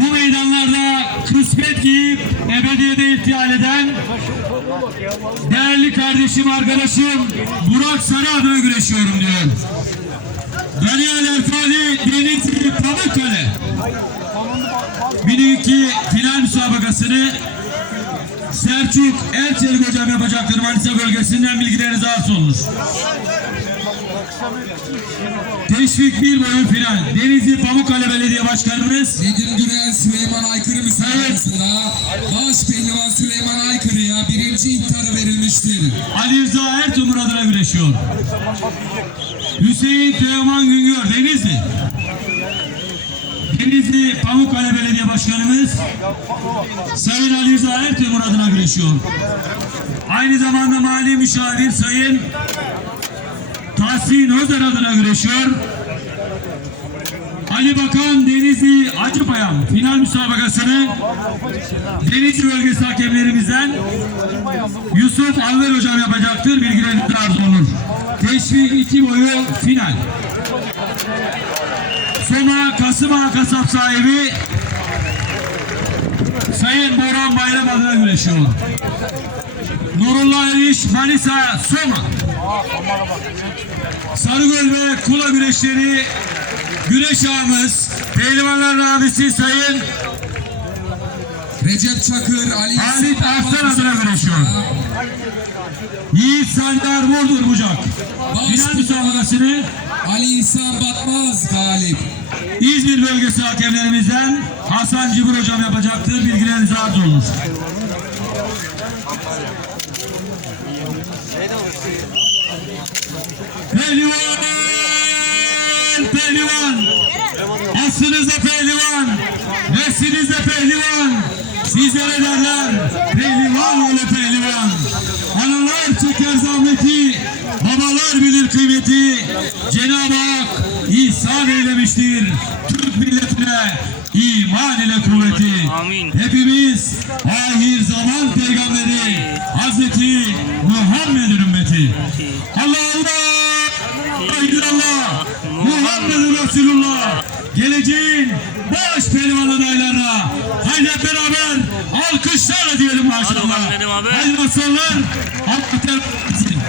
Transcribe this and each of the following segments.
bu meydanlarda kısmet giyip ebediyede irtihal eden değerli kardeşim arkadaşım Burak Sarı adına güreşiyorum diyor. Daniel Erfani Denizli Pamukkale 1002 final müsabakasını Selçuk Elçelik hocam yapacaktır Manisa bölgesinden bilgileriniz arz olunur. Teşvik bir boyu final. Denizli Pamukkale Belediye Başkanımız Nedim Gürel Süleyman Aykırı müsabakasında baş pehlivan Süleyman Aykırı'ya birinci ihtarı verilmiştir. Ali Rıza Ertuğrul adına güreşiyor. Hüseyin Teoman Güngör Denizli. Denizli Pamukkale Belediye Başkanımız Sayın Ali Rıza Ertuğrul adına güreşiyor. Aynı zamanda mali müşavir Sayın Tahsin Özer adına güreşiyor. Ali Bakan Denizli Acıpayam final müsabakasını Denizli bölgesi hakemlerimizden Yusuf Anver hocam yapacaktır. Bilgileriniz arz olunur. Teşvik iki boyu final. Soma Kasım kasap sahibi Sayın Boran Bayram adına güreşiyor. Nurullah Eriş Manisa Soma. Sarıgöl ve Kula güreşleri güreş ağımız Pehlivanların abisi Sayın Recep Çakır, Ali Halit Arslan adına güreşiyor. Yiğit Sandar Vurdur Bucak. Müsabakasını Ali İhsan Batmaz galip. İzmir bölgesi hakemlerimizden Hasan Cibur hocam yapacaktır. Bilgileriniz arz olunur. Pehlivan! Pehlivan! Aslınızda pehlivan! Neslinizde pehlivan! Sizlere derler pehlivan oğlu pehlivan! Analar çeker zahmeti, babalar bilir kıymeti. Cenab-ı Hak ihsan eylemiştir Türk milletine iman ile kuvveti. Amin. Hepimiz ahir zaman peygamberi Hazreti Muhammed'in ümmeti. Allah! Resulullah! Geleceğin baş pehlivan adaylarına haydi hep beraber alkışlarla diyelim maşallah. Haydi masallar. Allah terbiyesin.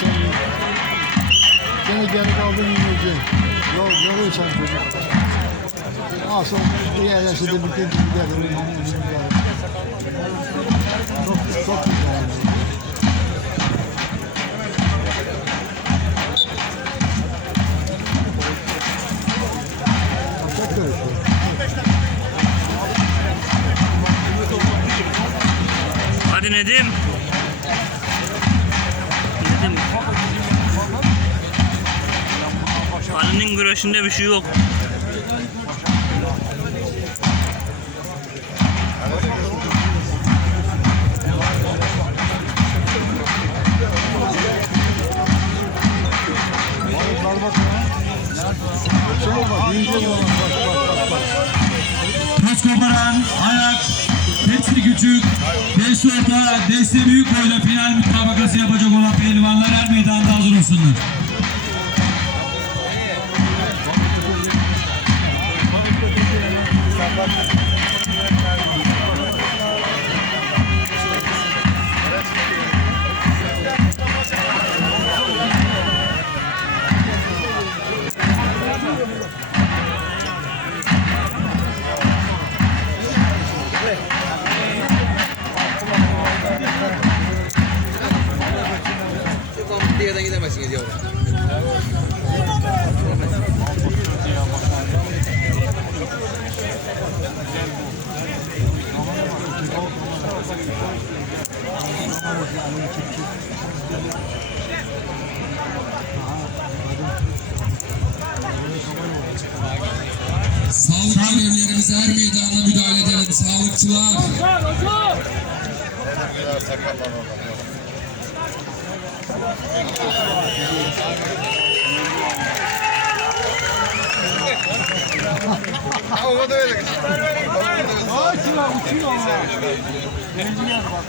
Sen seni geri kaldın yiyince. Yol, yorulsan çocuk. Asıl yerlesi de bitti gidelim. Çok, çok güzel. Çok görüşürüz. Hadi Nedim. Nedim. Ali'nin güreşinde bir şey yok. Küçük, testi orta, desti büyük boyla final mütabakası yapacak olan pehlivanlar her meydanda hazır olsunlar. Diğerden gidemezsiniz Sağlık görevlilerimiz her meydana müdahale edelim. Sağlıkçılar. Hocam, Ay sıra uçuyor ama. Genciler bak.